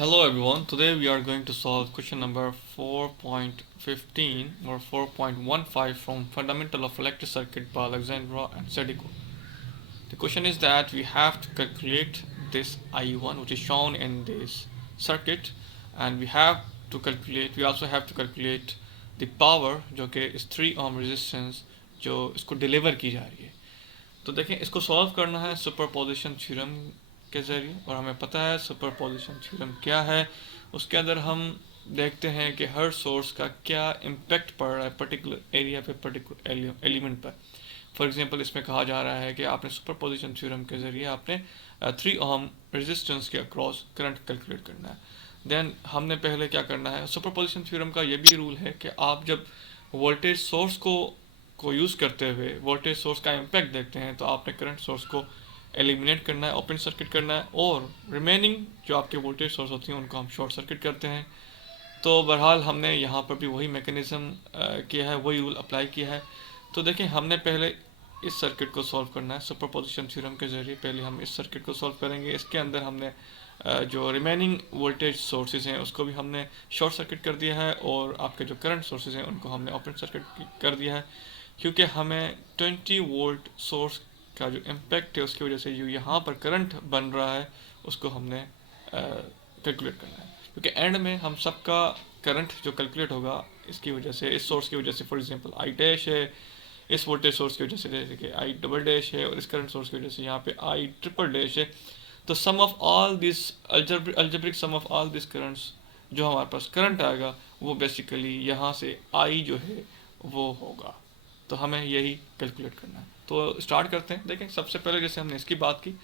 Hello everyone, today we are going to solve question number 4.15 or 4.15 from Fundamental of Electric Circuit by Alexandra and Sedico. The question is that we have to calculate this I1 which is shown in this circuit, and we also have to calculate the power जो कि इस 3 ohm resistance जो इसको deliver की जा रही है. तो देखें, इसको सॉल्व करना है सुपरपोजिशन थ्योरम के ज़रिए, और हमें पता है सुपरपोजिशन थ्योरम क्या है. उसके अंदर हम देखते हैं कि हर सोर्स का क्या इम्पेक्ट पड़ रहा है पर्टिकुलर एरिया पे, पर्टिकुलर एलिमेंट पर. फॉर एग्जांपल, इसमें कहा जा रहा है कि आपने सुपरपोजिशन थ्योरम के ज़रिए आपने 3 ओम रेजिस्टेंस के अक्रॉस करंट कैलकुलेट करना है. देन हमने पहले क्या करना है, सुपरपोजिशन थ्योरम का ये भी रूल है कि आप जब वोल्टेज सोर्स को यूज़ करते हुए वोल्टेज सोर्स का इम्पैक्ट देखते हैं तो आपने करंट सोर्स को एलिमिनेट करना है, ओपन सर्किट करना है, और रिमेनिंग जो आपके वोल्टेज सोर्स होती हैं उनको हम शॉर्ट सर्किट करते हैं. तो बहरहाल हमने यहाँ पर भी वही मैकेनिज़्म किया है, वही रूल अप्लाई किया है. तो देखें, हमने पहले इस सर्किट को सॉल्व करना है सुपरपोजिशन थ्योरम के ज़रिए. पहले हम इस सर्किट को सॉल्व करेंगे. इसके अंदर हमने जो रिमेनिंग वोल्टेज सोर्सेज हैं उसको भी हमने शॉर्ट सर्किट कर दिया है, और आपके जो करंट सोर्सेज हैं उनको हमने ओपन सर्किट कर दिया है, क्योंकि हमें 20 वोल्ट सोर्स का जो इम्पेक्ट है उसकी वजह से जो यहाँ पर करंट बन रहा है उसको हमने कैलकुलेट करना है. क्योंकि एंड में हम सबका करंट जो कैलकुलेट होगा इसकी वजह से, इस सोर्स की वजह से, फॉर एग्जांपल आई डैश है, इस वोल्टेज सोर्स की वजह से जैसे कि आई डबल डैश है, और इस करंट सोर्स की वजह से यहाँ पे आई ट्रिपल डैश है. तो sum of all this algebraic sum of all this currents, जो हमारे पास करंट आएगा वो बेसिकली यहाँ से आई जो है वो होगा. तो हमें यही कैलकुलेट करना है. तो स्टार्ट करते हैं. देखें, सबसे पहले जैसे हमने इसकी बात की,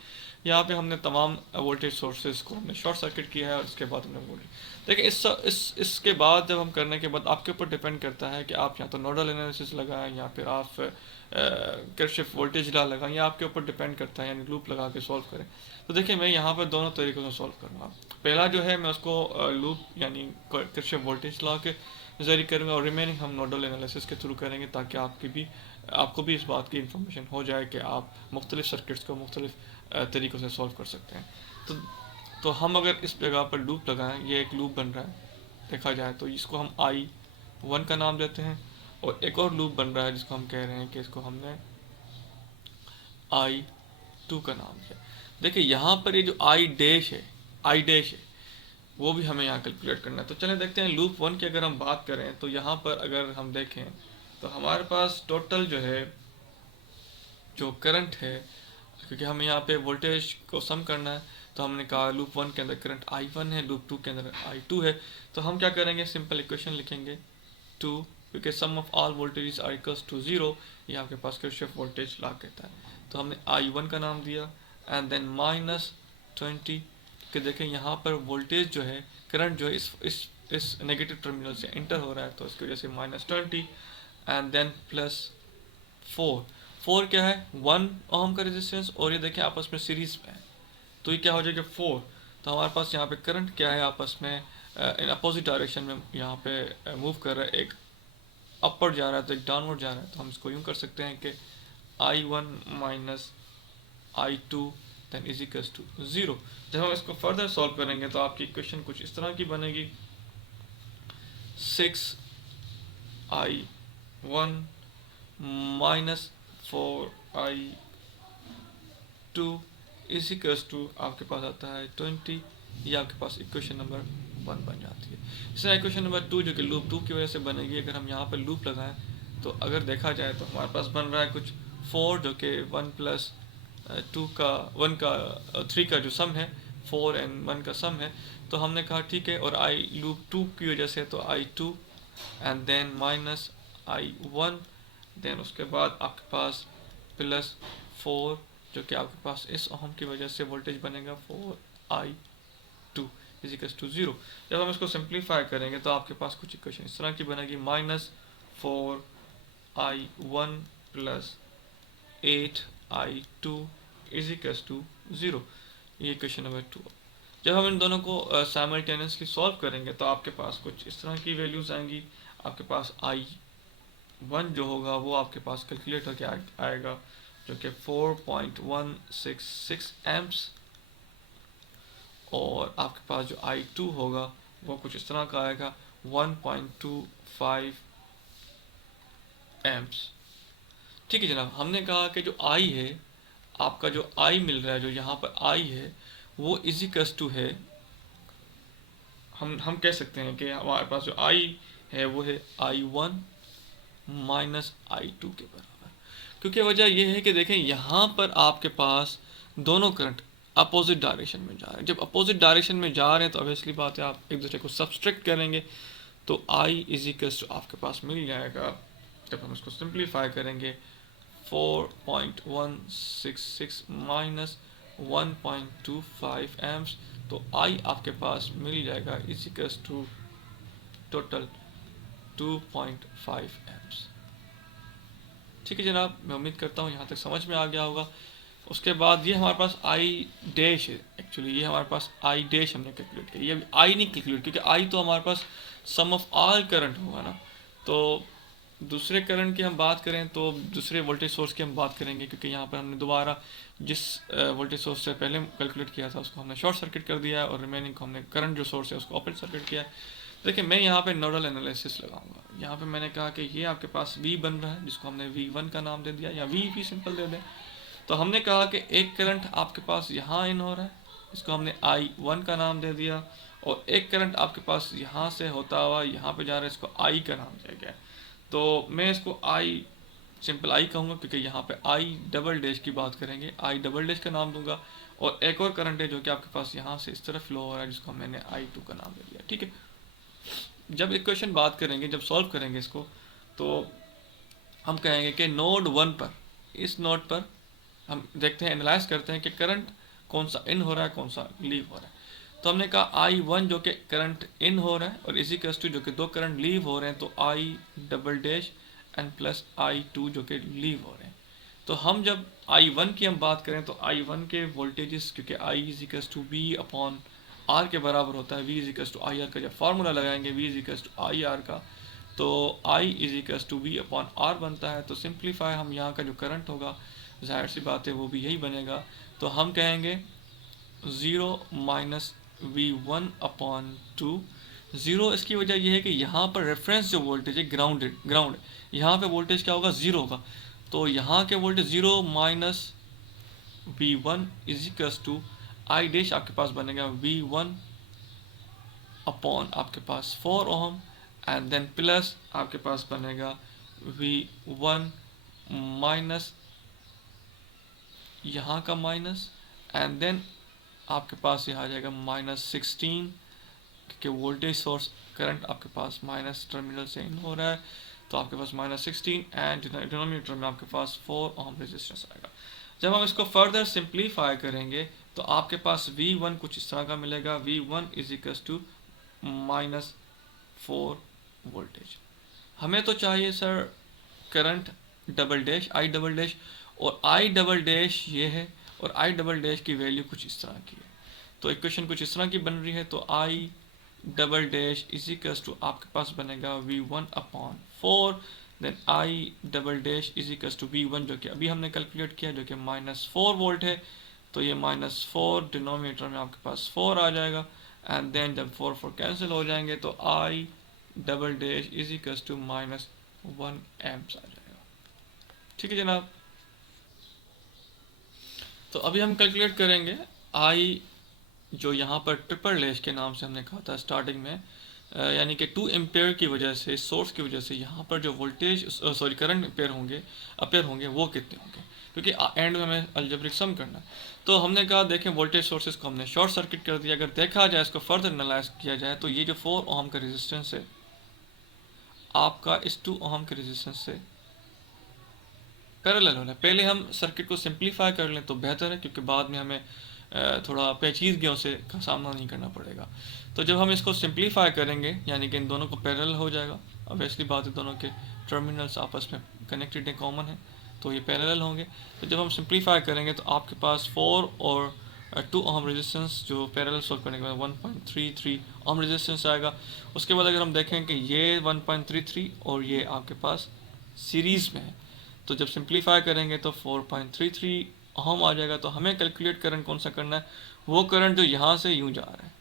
यहाँ पे हमने तमाम वोल्टेज सोर्सेज को हमने शॉर्ट सर्किट किया है, और इसके बाद हमने वोल्टेज. देखिए, इसके बाद जब हम करने के बाद आपके ऊपर डिपेंड करता है कि आप या तो नोडल एनालिसिस लगाएं या फिर आप किरचॉफ वोल्टेज लॉ लगाएं, या आपके ऊपर डिपेंड करता है, यानी लूप लगा के सॉल्व करें. तो देखिए, मैं यहाँ पर दोनों तरीक़ों से सॉल्व करूँगा. पहला जो है मैं उसको लूप यानी किरचॉफ वोल्टेज लॉ के ज़रिए करूँगा, और रिमेनिंग हम नोडल एनालिसिस के थ्रू करेंगे, ताकि आपको भी इस बात की इंफॉर्मेशन हो जाए कि आप मुख्तलिफ सर्किट्स को मुख्तलिफ तरीक़ों से सॉल्व कर सकते हैं. तो तो हम अगर इस जगह पर लूप लगाएं, ये एक लूप बन रहा है देखा जाए तो, इसको हम I1 का नाम देते हैं, और एक और लूप बन रहा है जिसको हम कह रहे हैं कि इसको हमने I2 का नाम दिया. देखिए, यहाँ पर ये जो आई डैश है वो भी हमें यहाँ कैलकुलेट करना है. तो चलें देखते हैं. लूप 1 की अगर हम बात करें तो यहाँ पर अगर हम देखें तो हमारे पास टोटल जो है जो करंट है, क्योंकि हमें यहाँ पे वोल्टेज को सम करना है, तो हमने कहा लूप 1 के अंदर करंट I1 है, लूप 2 के अंदर I2 है. तो हम क्या करेंगे, सिंपल इक्वेशन लिखेंगे 2, क्योंकि sum of all voltage are equals to 0, ये आपके पास किरचॉफ वोल्टेज लॉ कहता है. तो हमने I1 का नाम दिया, एंड देन -20, कि देखें यहाँ पर वोल्टेज जो है, करंट जो है इस नेगेटिव टर्मिनल से इंटर हो रहा है, तो इसकी वजह से -20, एंड देन +4. 4 क्या है, 1 ओम का रेजिस्टेंस, और ये देखें आपस में सीरीज में है, तो ये क्या हो जाएगा 4. तो हमारे पास यहाँ पे करंट क्या है, आपस में इन अपोजिट डायरेक्शन में यहाँ पे मूव कर रहा है. एक अपर जा रहा है तो एक डाउनवर्ड जा रहा है. तो हम इसको यूँ कर सकते हैं कि I1 minus I2 then is equals to 0. जब हम इसको फर्दर सॉल्व करेंगे तो आपकी इक्वेशन कुछ इस तरह की बनेगी, 6I1 minus 4I2 is equals to आपके पास आता है 20. ये आपके पास इक्वेशन नंबर 1 बन जाती है. इसमें इक्वेशन नंबर 2 जो कि लूप 2 की वजह से बनेगी, अगर हम यहाँ पर लूप लगाएं तो अगर देखा जाए तो हमारे पास बन रहा है कुछ 4, जो कि 1 प्लस 2 का 1 का 3 का जो सम है, 4 एंड 1 का सम है. तो हमने कहा ठीक है, और आई लूप 2 की वजह से तो I2, and then minus I1, then उसके बाद आपके पास +4, जो कि आपके पास इस ओम की वजह से वोल्टेज बनेगा 4I2 इज इक्वल टू 0. जब हम इसको सिंप्लीफाई करेंगे तो आपके पास कुछ इक्वेशन इस तरह की बनेगी, -4I1 plus 8I2 is equal to 0. ये इक्वेशन नंबर 2. जब हम इन दोनों को साइमल्टेनियसली सॉल्व करेंगे तो आपके पास कुछ इस तरह की वैल्यूज आएंगी. आपके पास I1 जो होगा वो आपके पास कैलकुलेट होकर आएगा, जो कि 4.166 एम्प्स, और आपके पास जो I2 होगा वो कुछ इस तरह का आएगा 1.25 एम्प्स। ठीक है जनाब, हमने कहा कि जो I है, आपका जो I मिल रहा है, जो यहाँ पर I है वो इजिकल्स टू है, हम कह सकते हैं कि हमारे पास जो I है वो है I1 माइनस I2 के बराबर। क्योंकि वजह यह है कि देखें यहाँ पर आपके पास दोनों करंट अपोजिट डायरेक्शन में जा रहे हैं। जब अपोजिट डायरेक्शन में जा रहे हैं तो ऑब्वियसली बात है आप एक दूसरे को सब्सट्रैक्ट करेंगे, तो I इजिकल्स टू आपके पास मिल जाएगा। जब हम इसको सिंप्लीफाई करेंगे 4.166 माइनस 1.25 एम्प्स, तो I आपके पास मिल जाएगा इजिकल्स टू टोटल 2.5 एम्प्स। ठीक है जनाब, मैं उम्मीद करता हूँ यहाँ तक समझ में आ गया होगा। उसके बाद ये हमारे पास आई डैश है, एक्चुअली ये हमारे पास आई डैश हमने कैलकुलेट किया, ये आई नहीं कैलकुलेट, क्योंकि आई तो हमारे पास सम ऑफ ऑल करंट होगा ना। तो दूसरे करंट की हम बात करें तो दूसरे वोल्टेज सोर्स की हम बात करेंगे, क्योंकि यहाँ पर हमने दोबारा जिस वोल्टेज सोर्स से पहले कैलकुलेट किया था उसको हमने शॉर्ट सर्किट कर दिया है, और रिमेनिंग को हमने करंट जो सोर्स है उसको ओपन सर्किट किया है। देखिए मैं यहाँ पे नोडल एनालिसिस लगाऊंगा। यहाँ पे मैंने कहा कि ये आपके पास V बन रहा है, जिसको हमने V1 का नाम दे दिया, या V सिंपल दे दें। तो हमने कहा कि एक करंट आपके पास यहाँ इन हो रहा है, इसको हमने I1 का नाम दे दिया, और एक करंट आपके पास यहाँ से होता हुआ यहाँ पे जा रहा है, इसको I का नाम दिया गया। तो मैं इसको सिंपल I कहूँगा, क्योंकि यहाँ पे I डबल डैश की बात करेंगे, I डबल डैश का नाम दूंगा। और एक और करंट है जो कि आपके पास यहाँ से इस तरफ फ्लो हो रहा है, जिसको मैंने I2 का नाम दे दिया। ठीक है, जब इक्वेशन बात करेंगे, जब सॉल्व करेंगे इसको, तो हम कहेंगे कि नोड 1 पर, इस नोड पर हम देखते हैं, एनालाइज करते हैं कि करंट कौन सा इन हो रहा है, कौन सा लीव हो रहा है। तो हमने कहा I1 जो कि करंट इन हो रहा है, और इसी कस जो कि दो करंट लीव हो रहे हैं, तो I double dash and plus I2 जो कि लीव हो रहे हैं। तो हम जब I1 की हम बात करें तो I1 के वोल्टेजेस, क्योंकि I equals to V upon R के बराबर होता है, V equals to I R का जब फार्मूला लगाएंगे V equals to I R का, तो I equals to V upon R बनता है। तो सिंप्लीफाई हम यहाँ का जो करंट होगा, जाहिर सी बात है वो भी यही बनेगा। तो हम कहेंगे 0 माइनस V1 अपॉन 2। 0 इसकी वजह यह है कि यहाँ पर रेफरेंस जो वोल्टेज है ग्राउंड, यहाँ पे वोल्टेज क्या होगा, 0 होगा। तो यहाँ के voltage 0 minus V1 equals to I dash आपके पास बनेगा V1 अपॉन आपके पास 4 ओम, एंड देन प्लस आपके पास बनेगा V1 माइनस यहाँ का माइनस, एंड देन आपके पास यह आ जाएगा -16, क्योंकि वोल्टेज सोर्स करंट आपके पास माइनस टर्मिनल से इन हो रहा है, तो आपके पास -16, एंड डिनोमिनेटर में आपके पास 4 ओम रेजिस्टेंस आएगा। जब हम इसको फर्दर सिंप्लीफाई करेंगे तो आपके पास V1 कुछ इस तरह का मिलेगा, V1 इजिकल्स टू -4 वोल्टेज। हमें तो चाहिए sir current double dash, I double dash, और I डबल डैश ये है, और I डबल डैश की वैल्यू कुछ इस तरह की है। तो इक्वेशन कुछ इस तरह की बन रही है। तो I double dash equals to आपके पास बनेगा V1 upon 4, then I double dash equals to V1 जो कि अभी हमने कैलकुलेट किया, जो कि -4 वोल्ट है। तो ये -4 डिनोमिनेटर में आपके पास 4 आ जाएगा, एंड देन जब 4 कैंसिल हो जाएंगे तो I double dash equals to -1 amps आ जाएगा। ठीक है जनाब, तो अभी हम कैलकुलेट करेंगे I जो यहाँ पर ट्रिपल डैश के नाम से हमने कहा था स्टार्टिंग में, यानी कि 2 एम्पेयर की वजह से, सोर्स की वजह से यहाँ पर जो वोल्टेज करंट अपेयर होंगे वो कितने होंगे, क्योंकि एंड में हमें अलजेब्रिक सम करना है। तो हमने कहा देखें वोल्टेज सोर्सेज को हमने शॉर्ट सर्किट कर दिया। अगर देखा जाए, इसको फर्दर एनालाइज किया जाए, तो ये जो 4 ओम का रेजिस्टेंस है आपका इस 2 ओम के रेजिस्टेंस से पैरेलल हो रहा है। पहले हम सर्किट को सिंप्लीफाई कर लें तो बेहतर है, क्योंकि बाद में हमें थोड़ा पेचीदगियों से का सामना नहीं करना पड़ेगा। तो जब हम इसको सिंप्लीफाई करेंगे, यानी कि इन दोनों को पैरेलल हो जाएगा, ऑब्वियसली बात है दोनों के टर्मिनल्स आपस में कनेक्टेड है, कॉमन है, तो ये पैरेलल होंगे। तो जब हम सिंप्लीफाई करेंगे तो आपके पास 4 और 2 ओम रेजिस्टेंस जो पैरेलल सॉल्व करने के बाद 1.33 ओम रेजिस्टेंस आएगा। उसके बाद अगर हम देखें कि ये 1.33 और ये आपके पास सीरीज़ में है, तो जब सिंप्लीफाई करेंगे तो 4.33 ओम आ जाएगा। तो हमें कैलकुलेट करंट कौन सा करना है, वो करंट जो यहाँ से यूं जा रहा है,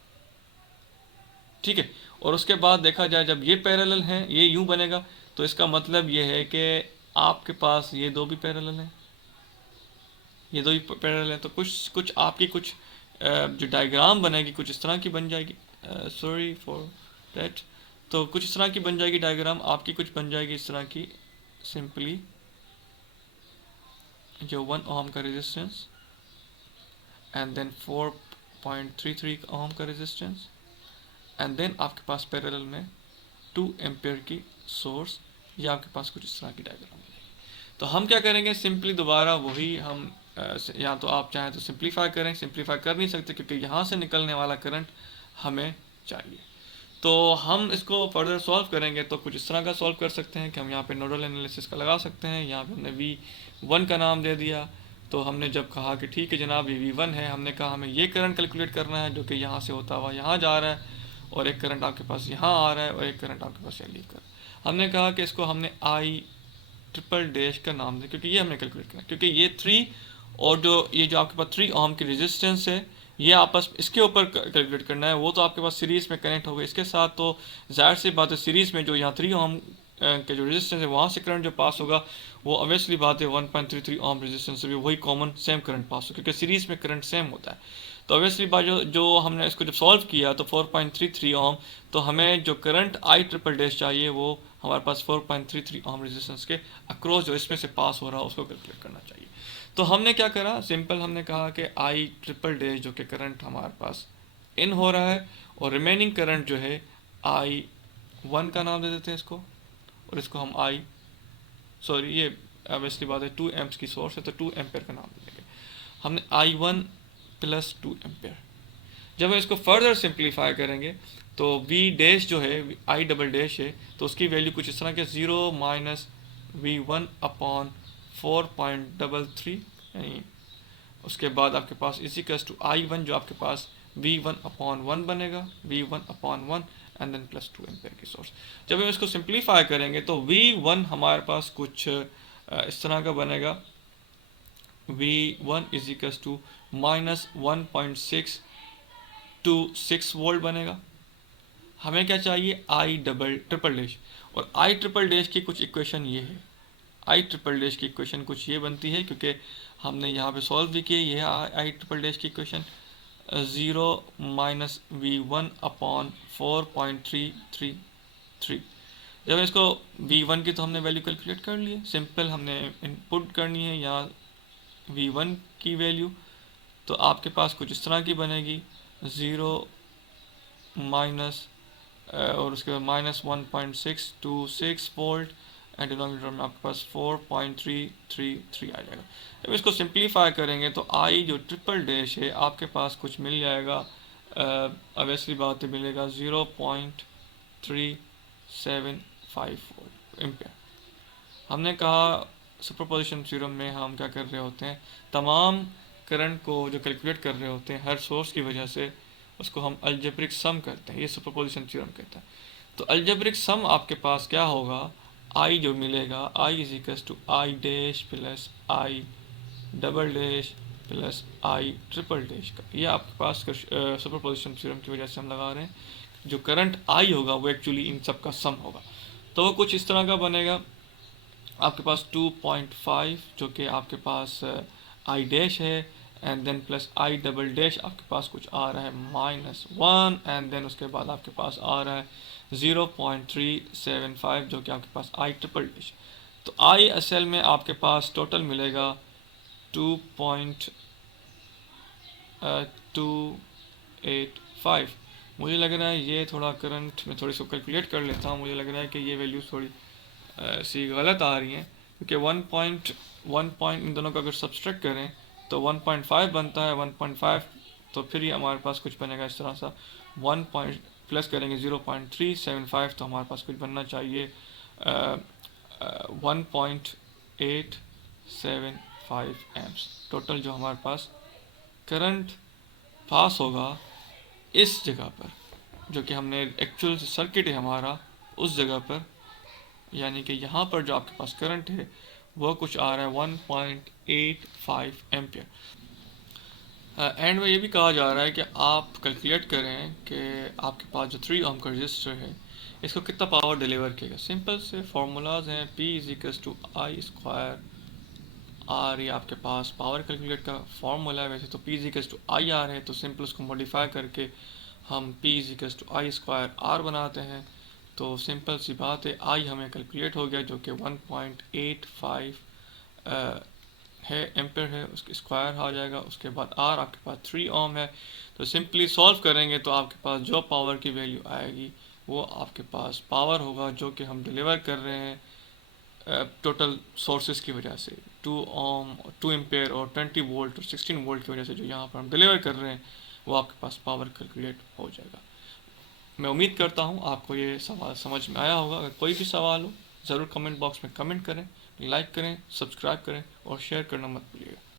ठीक है। और उसके बाद देखा जाए जब ये पैरेलल हैं, ये यूं बनेगा, तो इसका मतलब ये है कि आपके पास ये दो भी पैरेलल हैं, ये दो ही पैरेलल हैं, तो कुछ कुछ आपकी कुछ जो डायग्राम बनेगी कुछ इस तरह की बन जाएगी, सॉरी फॉर दैट। तो कुछ इस तरह की बन जाएगी डायग्राम आपकी, कुछ बन जाएगी इस तरह की, सिंपली जो 1 ओम का रेजिस्टेंस एंड देन 4.33 ओम का रेजिस्टेंस एंड देन आपके पास पैरेलल में 2 एम्पेयर की सोर्स, या आपके पास कुछ इस तरह की डायग्राम बनेगी। तो हम क्या करेंगे, सिंपली दोबारा वही हम या तो आप चाहें तो सिंप्लीफाई करें, सिंप्लीफाई कर नहीं सकते क्योंकि यहाँ से निकलने वाला करंट हमें चाहिए। तो हम इसको फर्दर सॉल्व करेंगे तो कुछ इस तरह का सॉल्व कर सकते हैं कि हम यहाँ पे नोडल एनालिसिस का लगा सकते हैं। यहाँ पे हमने V1 का नाम दे दिया, तो हमने जब कहा कि ठीक है जनाब ये V1 है, हमने कहा हमें ये करंट कैलकुलेट करना है जो कि यहाँ से होता हुआ यहाँ जा रहा है, और एक करंट आपके पास यहाँ आ रहा है, और एक करंट आपके पास यहाँ लीव कर। हमने कहा कि इसको हमने I ट्रिपल डैश का नाम दें क्योंकि ये हमने कैलकुलेट करना है, क्योंकि ये 3 और ये जो आपके पास 3 ओम की रेजिस्टेंस है, ये आपस इसके ऊपर कैलकुलेट करना है। वो तो आपके पास सीरीज़ में कनेक्ट हो गए इसके साथ, तो जाहिर सी बात है सीरीज़ में जो यहाँ 3 ओम के जो रेजिस्टेंस है वहाँ से करंट जो पास होगा वो ऑब्वियसली बात है 1.33 ओम रेजिस्टेंस से भी वही कॉमन सेम करंट पास हो, क्योंकि सीरीज़ में करंट सेम होता है। तो ऑब्वियसली बात जो हमने इसको जब सॉल्व किया तो 4.33 ओम, तो हमें जो करंट I ट्रिपल डैश चाहिए वो हमारे पास 4.33 ओम रेजिस्टेंस के अक्रॉस जो इसमें से पास हो रहा है उसको कैलकुलेट करना चाहिए। तो हमने क्या करा, सिंपल हमने कहा कि I ट्रिपल डैश जो कि करंट हमारे पास इन हो रहा है, और रिमेनिंग करंट जो है I1 का नाम दे देते हैं इसको, और इसको हम सॉरी ये ऑब्वियसली बात है 2 एम्प्स की सोर्स है तो 2 एम्पेयर का नाम दे देंगे हमने I1 प्लस 2 एम्पेयर। जब हम इसको फर्दर सिंप्लीफाई करेंगे तो V डैश जो है I डबल डैश है, तो उसकी वैल्यू कुछ इस तरह के 0 माइनस V1 अपॉन 4.33, यानी उसके बाद आपके पास इजिकल्स टू I1 जो आपके पास V1 अपॉन 1 बनेगा, V1 upon 1 and then plus 2 ampere की सोर्स। जब हम इसको सिंप्लीफाई करेंगे तो V1 हमारे पास कुछ इस तरह का बनेगा, V1 equals to minus 1.626 volt बनेगा। हमें क्या चाहिए, I ट्रिपल डैश, और I ट्रिपल डैश की कुछ इक्वेशन ये है, I ट्रिपल डैश की इक्वेशन कुछ ये बनती है, क्योंकि हमने यहाँ पे सॉल्व भी किया, ये है I ट्रिपल डैश की इक्वेशन 0 माइनस V1 अपॉन 4.333। जब इसको V1 की तो हमने वैल्यू कैलकुलेट कर ली है, सिंपल हमने इनपुट करनी है यहाँ V1 की वैल्यू, तो आपके पास कुछ इस तरह की बनेगी 0 माइनस और उसके बाद माइनस 1.626 वोल्ट एंड डिनोमिनेटर में आपके पास 4.333 आ जाएगा। जब इसको सिंप्लीफाई करेंगे तो I जो ट्रिपल डैश है आपके पास कुछ मिल जाएगा, ऑब्वियसली बात है मिलेगा 0.375 वोल्ट एम्पेयर। हमने कहा सुपरपोजिशन थ्योरम में हम क्या कर रहे होते हैं, तमाम करंट को जो कैलकुलेट कर रहे होते हैं हर सोर्स की वजह से, उसको हम अलजेब्रिक सम करते हैं, ये सुपरपोजिशन थ्योरम कहता है। तो अलजेब्रिक सम आपके पास क्या होगा, I जो मिलेगा I is equal to I dash plus I double dash plus I triple dash का, ये आपके पास सुपरपोजिशन थ्योरम की वजह से हम लगा रहे हैं। जो करंट I होगा वो एक्चुअली इन सब का सम होगा, तो वो कुछ इस तरह का बनेगा आपके पास 2.5 जो कि आपके पास I डैश है, and then plus I double dash आपके पास कुछ आ रहा है -1, एंड देन उसके बाद आपके पास आ रहा है 0.375 जो कि आपके पास I ट्रिपल डैश। तो I असल में आपके पास टोटल मिलेगा 2.285। मुझे लग रहा है ये थोड़ा करंट में थोड़ी सी कैलकुलेट कर लेता हूँ, मुझे लग रहा है कि ये वैल्यूज़ थोड़ी सी गलत आ रही हैं, क्योंकि 1 इन दोनों का अगर सब्सट्रैक्ट करें तो 1.5 बनता है, 1.5 तो फिर ये हमारे पास कुछ बनेगा इस तरह सा, 1 पॉइंट प्लस करेंगे 0.375 तो हमारे पास कुछ बनना चाहिए 1.875 एम्प्स। टोटल जो हमारे पास करंट पास होगा इस जगह पर, जो कि हमने एक्चुअल सर्किट है हमारा उस जगह पर, यानी कि यहाँ पर जो आपके पास करंट है वो कुछ आ रहा है 1.85 एम्पियर। एंड में ये भी कहा जा रहा है कि आप कैलकुलेट करें कि आपके पास जो 3 ओम का रजिस्टर है इसको कितना पावर डिलीवर किएगा। सिंपल से फार्मूलाज हैं, P is equals to I square R, ये आपके पास पावर कैलकुलेट का फार्मूला है। वैसे तो P is equals to I R है, तो सिंपल उसको मॉडिफाई करके हम P is equals to I square R बनाते हैं। तो सिंपल सी बात है, आई हमें कैलकुलेट हो गया जो कि 1.85 है एम्पेयर है, उसके स्क्वायर आ जाएगा। उसके बाद आर आपके पास 3 ओम है। तो सिंपली सॉल्व करेंगे तो आपके पास जो पावर की वैल्यू आएगी वो आपके पास पावर होगा जो कि हम डिलीवर कर रहे हैं टोटल सोर्सेज की वजह से। 2 ओम, 2 एम्पेयर और 20 वोल्ट और 16 वोल्ट की वजह से जो यहाँ पर हम डिलीवर कर रहे हैं वो आपके पास पावर कैलकुलेट हो जाएगा। मैं उम्मीद करता हूँ आपको ये सवाल समझ में आया होगा। अगर कोई भी सवाल हो ज़रूर कमेंट बॉक्स में कमेंट करें, लाइक करें, सब्सक्राइब करें और शेयर करना मत भूलिएगा।